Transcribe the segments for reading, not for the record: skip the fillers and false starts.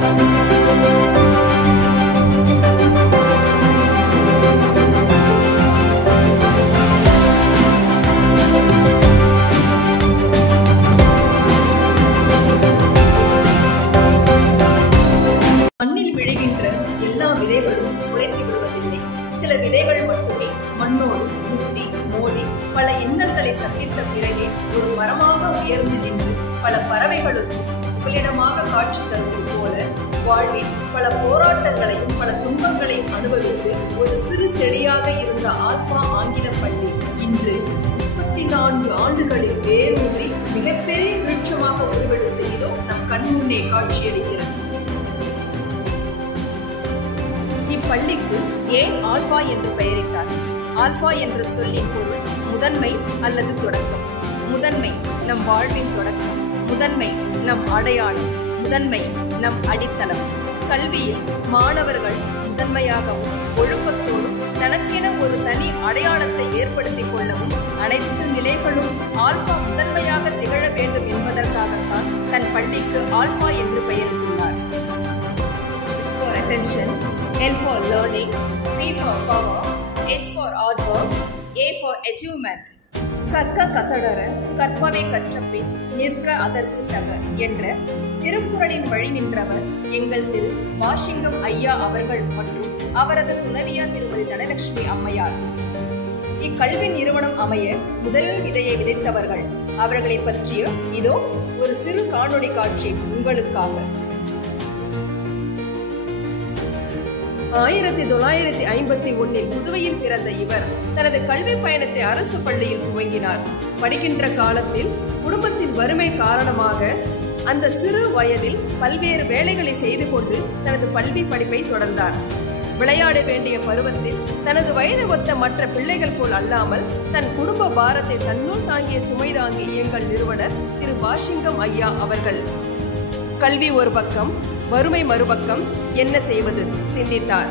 மண்ணில் விழுகின்ற எல்லா விதைகளும் உழைத்து விடுவதில்லை. சில விதைகள் மட்டுமே மண்ணோடு முட்டி மோதி பல இன்னல்களை சந்தித்த பிறகே ஒரு மரமாக உயர்ந்து நின்று பல பறவைகளுக்கும் புகலிடமாக காட்சி தருவது போல வாழ்வில் பல போராட்டங்களையும் பல துன்பங்களையும் அனுபவித்து ஒரு சிறு செடியாக இருந்த ஆல்பா ஆங்கில பள்ளி இன்று 34 ஆண்டுகளில் வேரூன்றி மிகப்பெரிய விருட்சமாக உருவெடுத்து இதோ நம் கண்முன்னே காட்சியளிக்கிறது. இப்பள்ளிக்கு ஏன் ஆல்பா என்று பெயரிட்டார்? ஆல்பா என்ற சொல்லின் பொருள் முதன்மை அல்லது தொடக்கம். முதன்மை நம் வாழ்வின் தொடக்கம், முதன்மை நம் அடையாளம், முதன்மை நம் அடித்தளம். கல்வியில் மாணவர்கள் முதன்மையாகவும் ஒழுக்கத்தோடும் தனக்கென ஒரு தனி அடையாளத்தை ஏற்படுத்திக் கொள்ளவும் அனைத்து நிலைகளும் ஆல்பா முதன்மையாக திகழ வேண்டும் என்பதற்காகத்தான் தன் பள்ளிக்கு ஆல்பா என்று பெயரிட்டுள்ளார். For attention, L for learning, P for power, H for hard work, A for achievement. கற்க கசடர கற்பவை கற்றபின் நிற்க அதற்கு தக என்ற திருக்குறளின் வழி நின்றவர் எங்கள் திரு வாஷிங்கம் ஐயா அவர்கள் மற்றும் அவரது துணைவியார் திருமதி தனலட்சுமி அம்மையார். இக்கல்வி நிறுவனம் அமைய முதல் விதையை விதைத்தவர்கள். அவர்களை பற்றிய இதோ ஒரு சிறு காணொளி காட்சி உங்களுக்காக. 1951 புதுவையில் பிறந்த இவர் தனது கல்வி பயணத்தை அரசு பள்ளியில் துவங்கினார். படிக்கின்ற காலத்தில் குடும்பத்தின் வறுமை காரணமாக அந்த சிறு வயதில் பல்வேறு வேலைகளை செய்து கொண்டு தனது பள்ளி படிப்பை தொடர்ந்தார். விளையாட வேண்டிய பருவத்தில் தனது வயது ஒத்த மற்ற பிள்ளைகள் போல் அல்லாமல் தன் குடும்ப பாரத்தை தன்னுள் தாங்கிய சுமை தாங்கி எங்கள் நிறுவனர் திரு வாஷிங்கம் ஐயா அவர்கள். கல்வி ஒரு பக்கம், வறுமை மறுபக்கம், என்ன செய்வது சிந்தித்தார்.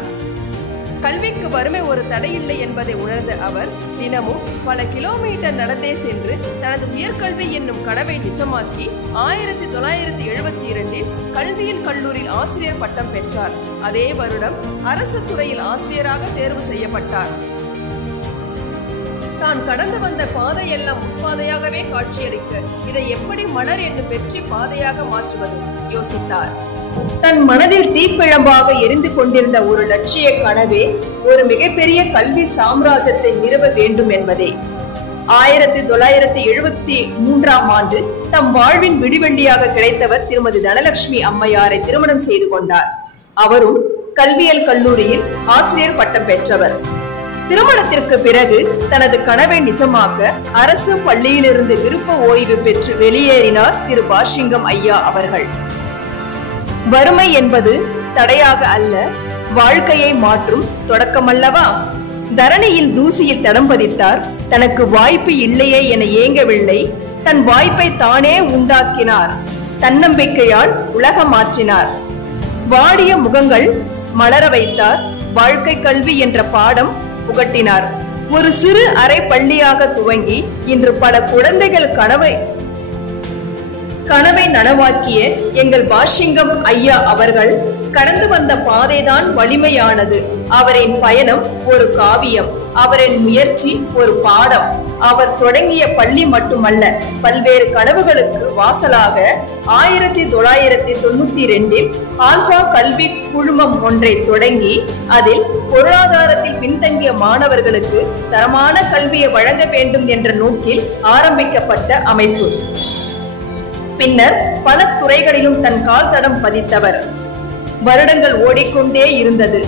கல்விக்கு வறுமை ஒரு தடையில்லை என்பதை உணர்ந்த அவர் தினமும் பல கிலோமீட்டர் நடந்தே சென்று தனது உயர்கல்வி என்னும் கனவை நிஜமாக்கி 1972 கல்வியியல் கல்லூரியில் ஆசிரியர் பட்டம் பெற்றார். அதே வருடம் அரசு துறையில் ஆசிரியராக தேர்வு செய்யப்பட்டார். தான் கடந்து வந்த பாதையெல்லாம் முன்பாதையாகவே காட்சியளிக்க இதை எப்படி மலர் என்று வெற்றி பாதையாக மாற்றுவது யோசித்தார். தன் மனதில் தீப்பிழம்பாக எரிந்து கொண்டிருந்த ஒரு லட்சிய கனவே ஒரு மிகப்பெரிய கல்வி சாம்ராஜ்யத்தை நிறுவ வேண்டும் என்பதே. 1973 தம் வாழ்வின் விடிவெள்ளியாக கிடைத்தவர் திருமதி தனலட்சுமி அம்மையாரை திருமணம் செய்து கொண்டார். அவரும் கல்வியியல் கல்லூரியில் ஆசிரியர் பட்டம் பெற்றவர். திருமணத்திற்கு பிறகு தனது கனவை நிஜமாக்க அரசு பள்ளியிலிருந்து விருப்ப ஓய்வு பெற்று வெளியேறினார் திரு வாஷிங்கம் ஐயா அவர்கள். வறுமை என்பது தடையாக அல்ல, வாழ்க்கையை மாற்றும் தொடக்கமல்லவா? தரணியில் தூசியில் தடம் பதித்தார். தனக்கு வாய்ப்பு இல்லையே என ஏங்கவில்லை, தன் வாய்ப்பை தானே உண்டாக்கினார். தன்னம்பிக்கையால் உலகம் மாற்றினார். வாடிய முகங்கள் மலர வைத்தார். வாழ்க்கை கல்வி என்ற பாடம் புகட்டினார். ஒரு சிறு அரை பள்ளியாக துவங்கி இன்று பல குழந்தைகள் கனவை நனவாக்கிய எங்கள் வாஷிங்கம் ஐயா அவர்கள் கடந்து வந்த பாதைதான் வலிமையானது. அவரின் பயணம் ஒரு காவியம், அவரின் முயற்சி ஒரு பாடம். அவர் தொடங்கிய பள்ளி மட்டுமல்ல, பல்வேறு கனவுகளுக்கு வாசலாக 1992 ஆல்பா கல்வி குழுமம் ஒன்றை தொடங்கி அதில் பொருளாதாரத்தில் பின்தங்கிய மாணவர்களுக்கு தரமான கல்வியை வழங்க வேண்டும் என்ற நோக்கில் ஆரம்பிக்கப்பட்ட அமைப்பு. பின்னர் பல துறைகளிலும் தன் கால் தடம் பதித்தவர். வருடங்கள் ஓடிக்கொண்டே இருந்தது.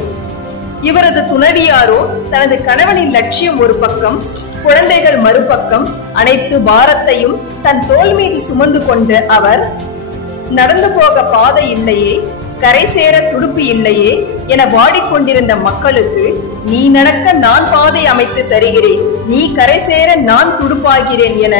இவரது துணைவியாரோ தனது கணவனின் லட்சியம் ஒரு பக்கம், குழந்தைகள் மறுபக்கம், அனைத்து பாரத்தையும் தன் தோள் மீது சுமந்து கொண்ட அவர் நடந்து போக பாதை இல்லையே, கரை சேர துடுப்பு இல்லையே என வாடிக்கொண்டிருந்த மக்களுக்கு நீ நடக்க நான் பாதை அமைத்து தருகிறேன், நீ கரை சேர நான் துடுப்பாகிறேன் என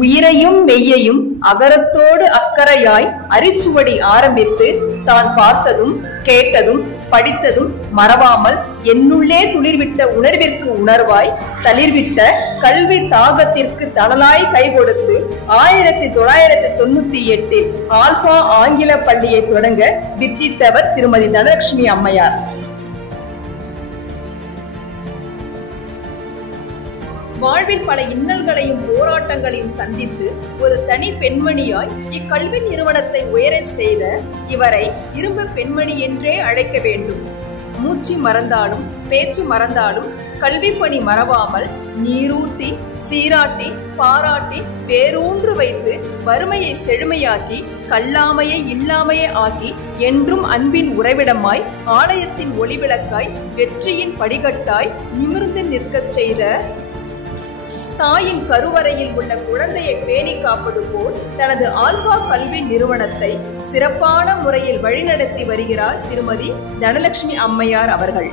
உயிரையும் மெய்யையும் அகரத்தோடு அக்கறையாய் அரிச்சுவடி ஆரம்பித்து தான் பார்த்ததும் கேட்டதும் படித்ததும் மறவாமல் என்னுள்ளே துளிர்விட்ட உணர்விற்கு உணர்வாய் தளிர்விட்ட கல்வி தாகத்திற்கு தணலாய் கை கொடுத்து 1998 ஆல்பா ஆங்கில பள்ளியை தொடங்க வித்திட்டவர் திருமதி தனலட்சுமி அம்மையார். வாழ்வில் பல இன்னல்களையும் போராட்டங்களையும் சந்தித்து ஒரு தனி பெண்மணியாய் இக்கல்வி நிறுவனத்தை உயர செய்த இவரை இரும்பு பெண்மணி என்றே அழைக்க வேண்டும். மூச்சு மறந்தாலும் பேச்சு மறந்தாலும் கல்வி பணி மறவாமல் நீரூட்டி சீராட்டி பாராட்டி வேரூன்று வைத்து வறுமையை செழுமையாக்கி கல்லாமையை இல்லாமையை ஆக்கி என்றும் அன்பின் உறைவிடமாய் ஆலயத்தின் ஒளிவிளக்காய் வெற்றியின் படிகட்டாய் நிமிர்ந்து நிற்கச் செய்த தாயின் கருவறையில் உள்ள குழந்தையை பேணி காப்பது போல் தனது ஆல்பா கல்வி நிறுவனத்தை சிறப்பான முறையில் வழிநடத்தி வருகிறார் திருமதி தனலட்சுமி அம்மையார் அவர்கள்.